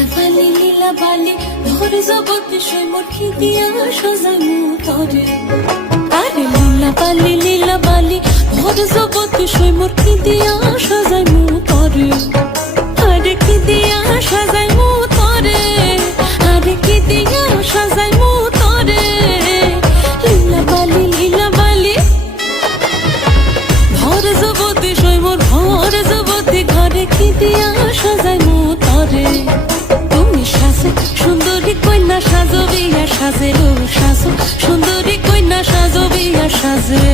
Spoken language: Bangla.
লীলা বালি ধর জগতে সই মোর খিদিয়া সাজাইমু তরে। আরে লীলা বালি ধর জগতে সই মোর খিদিয়া সাজাইমু তরে। আরে খিদিয়া সাজাইমু তরে, আরে খিদিয়া সাজাইমু তরে। লীলা বালি ধর জগতে সই মোর ভর জগতে ঘরে খিদিয়া সাজাইমু তরে। তুমি সাজো সুন্দরী কন্যা সাজো বিয়া সাজে, সাজো সুন্দরী কন্যা সাজো বিয়া সাজে।